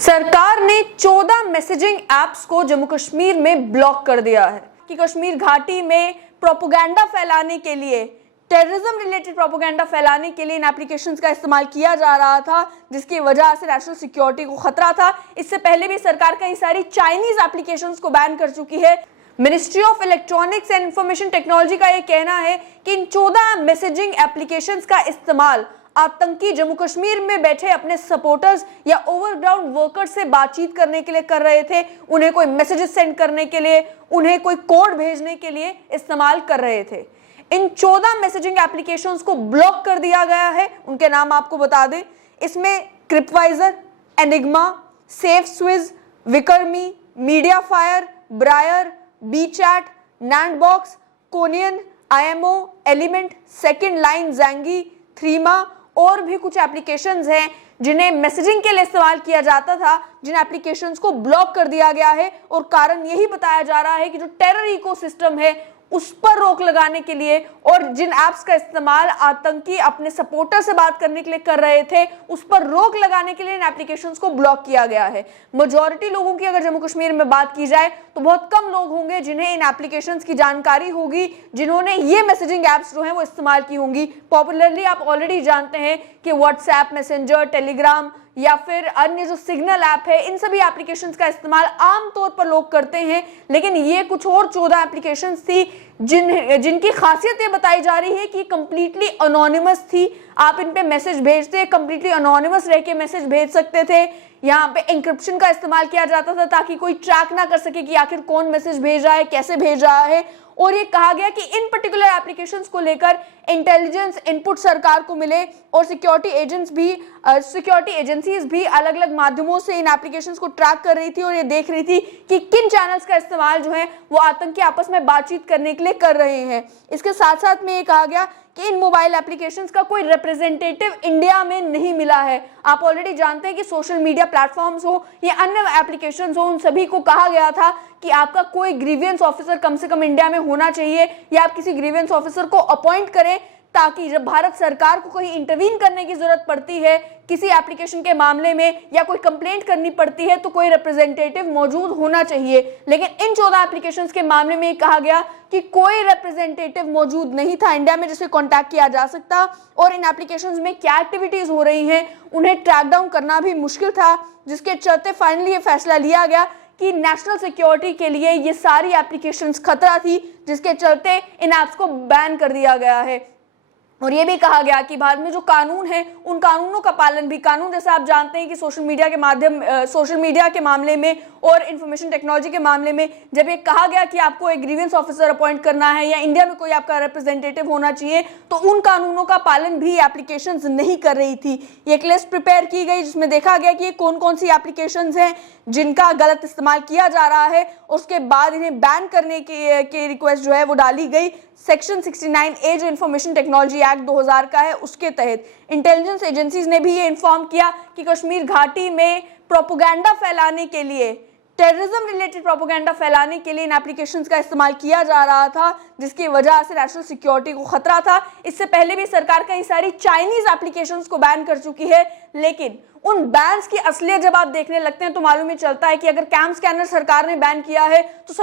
सरकार ने 14 messaging apps को जम्मू कश्मीर में ब्लॉक कर दिया है कि कश्मीर घाटी में प्रोपेगेंडा फैलाने के लिए, टेररिज्म रिलेटेड प्रोपेगेंडा फैलाने के लिए इन एप्लीकेशंस का इस्तेमाल किया जा रहा था, जिसकी वजह से नेशनल सिक्योरिटी को खतरा था। इससे पहले भी सरकार कई सारी चाइनीज एप्लीकेशंस को बैन कर चुकी है। Ministry of electronics and information technology का यह कहना है कि इन 14 मैसेजिंग एप्लीकेशंस का इस्तेमाल आतंकी जम्मू कश्मीर में बैठे अपने सपोर्टर्स या ओवरग्राउंड वर्कर्स से बातचीत करने के लिए कर रहे थे, उन्हें कोई मैसेजेस सेंड करने के लिए, उन्हें कोई कोड भेजने के लिए इस्तेमाल कर रहे थे। इन 14 मैसेजिंग एप्लीकेशंस को ब्लॉक कर दिया गया है। उनके नाम आपको बता दें, इसमें Crypviser, Enigma, Safe Swiss, Wickr Me, MediaFire, Briar, BChat, Nandbox, कोनियन, IMO, Element, Second Line, Zangi, Threema और भी कुछ एप्लीकेशंस हैं जिन्हें मैसेजिंग के लिए इस्तेमाल किया जाता था, जिन एप्लीकेशंस को ब्लॉक कर दिया गया है। और कारण यही बताया जा रहा है कि जो टेरर इकोसिस्टम है उस पर रोक लगाने के लिए और जिन ऐप्स का इस्तेमाल आतंकी अपने सपोर्टर से बात करने के लिए कर रहे थे, उस पर रोक लगाने के लिए इन एप्लीकेशंस को ब्लॉक किया गया है। मेजॉरिटी लोगों की अगर जम्मू कश्मीर में बात की जाए तो बहुत कम लोग होंगे जिन्हें इन एप्लीकेशंस की जानकारी होगी, जिन्होंने ये मैसेजिंग ऐप्स जो हैं वो इस्तेमाल की होंगी। पॉपुलरली आप ऑलरेडी जानते हैं कि व्हाट्सएप, मैसेंजर, टेलीग्राम या फिर अन्य जो सिग्नल ऐप है, इन सभी एप्लीकेशंस का इस्तेमाल आमतौर पर लोग करते हैं। लेकिन ये कुछ और 14 एप्लीकेशंस थी जिनकी खासियत ये बताई जा रही है कि कंप्लीटली अनोनिमस थी। आप इन पे मैसेज भेजते, कंप्लीटली अनोनिमस रह के मैसेज भेज सकते थे। यहाँ पे एन्क्रिप्शन का इस्तेमाल किया जाता था ताकि कोई ट्रैक ना कर सके कि आखिर कौन मैसेज भेज रहा है, कैसे भेज रहा है। और ये कहा गया कि इन पर्टिकुलर एप्लीकेशंस को लेकर इंटेलिजेंस इनपुट सरकार को मिले और सिक्योरिटी एजेंसीज भी अलग अलग माध्यमों से इन एप्लीकेशंस को ट्रैक कर रही थी और ये देख रही थी कि किन चैनल्स का इस्तेमाल जो है वो आतंकी आपस में बातचीत करने के लिए कर रहे हैं। इसके साथ साथ में ये कहा गया कि इन मोबाइल एप्लीकेशंस का कोई रिप्रेजेंटेटिव इंडिया में नहीं मिला है। आप ऑलरेडी जानते हैं कि सोशल मीडिया प्लेटफॉर्म्स हो या अन्य एप्लीकेशंस हो, उन सभी को कहा गया था कि आपका कोई ग्रीवियंस ऑफिसर कम से कम इंडिया में होना चाहिए या आप किसी ग्रीवियंस ऑफिसर को अपॉइंट करें, ताकि जब भारत सरकार को कहीं इंटरवीन करने की जरूरत पड़ती है किसी एप्लीकेशन के मामले में या कोई कंप्लेंट करनी पड़ती है तो कोई रिप्रेजेंटेटिव मौजूद होना चाहिए। लेकिन इन 14 एप्लीकेशंस के मामले में कहा गया कि कोई रिप्रेजेंटेटिव मौजूद नहीं था इंडिया में जिससे कांटेक्ट किया जा सकता, और इन एप्लीकेशंस में क्या एक्टिविटीज हो रही हैं उन्हें ट्रैक डाउन करना भी मुश्किल था, जिसके चलते फाइनली ये फैसला लिया गया कि नेशनल सिक्योरिटी के लिए ये सारी एप्लीकेशंस खतरा थी, जिसके चलते इन ऐप्स को बैन कर दिया गया है। और ये भी कहा गया कि भारत में जो कानून है उन कानूनों का पालन भी, कानून जैसे आप जानते हैं कि सोशल मीडिया के मामले में और इंफॉर्मेशन टेक्नोलॉजी के मामले में जब ये कहा गया कि आपको एक ग्रीवेंस ऑफिसर अपॉइंट करना है या इंडिया में कोई आपका रिप्रेजेंटेटिव होना चाहिए, तो उन कानूनों का पालन भी एप्लीकेशंस नहीं कर रही थी। ये एक लिस्ट प्रिपेयर की गई जिसमें देखा गया कि ये कौन कौन सी एप्लीकेशंस हैं जिनका गलत इस्तेमाल किया जा रहा है, उसके बाद इन्हें बैन करने की रिक्वेस्ट जो है वो डाली गई। सेक्शन 69A जो इंफॉर्मेशन टेक्नोलॉजी एक्ट 2000 का है उसके तहत इंटेलिजेंस एजेंसीज ने भी ये इन्फॉर्म किया कि कश्मीर घाटी में प्रोपेगेंडा फैलाने के लिए, टेररिज्म रिलेटेड प्रोपेगेंडा फैलाने के लिए इन एप्लीकेशंस का इस्तेमाल किया जा रहा था, जिसकी वजह से नेशनल सिक्योरिटी को खतरा था। इससे पहले भी सरकार कई सारी चाइनीज एप्लीकेशंस को बैन कर चुकी है। लेकिन उन बैन्स की असलियत जब आप देखने लगते हैं तो मालूम ही चलता है कि अगर कैम स्कैनर सरकार ने बैन किया है तो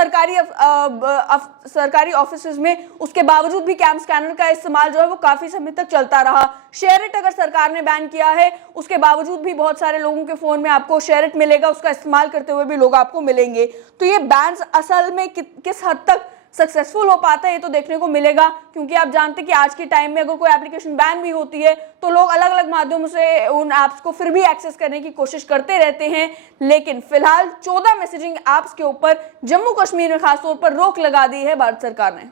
सरकारी ऑफिसेज में उसके बावजूद भी कैम स्कैनर का इस्तेमाल जो है वो काफी समय तक चलता रहा। शेयरइट अगर सरकार ने बैन किया है उसके बावजूद भी बहुत सारे लोगों के फोन में आपको शेयरइट मिलेगा, उसका इस्तेमाल करते हुए भी लोग आपको मिलेंगे। तो ये बैन्स असल में किस हद तक सक्सेसफुल हो पाता है ये तो देखने को मिलेगा, क्योंकि आप जानते हैं कि आज के टाइम में अगर कोई एप्लीकेशन बैन भी होती है तो लोग अलग अलग माध्यमों से उन ऐप्स को फिर भी एक्सेस करने की कोशिश करते रहते हैं। लेकिन फिलहाल 14 मैसेजिंग ऐप्स के ऊपर जम्मू कश्मीर में खासतौर पर रोक लगा दी है भारत सरकार ने।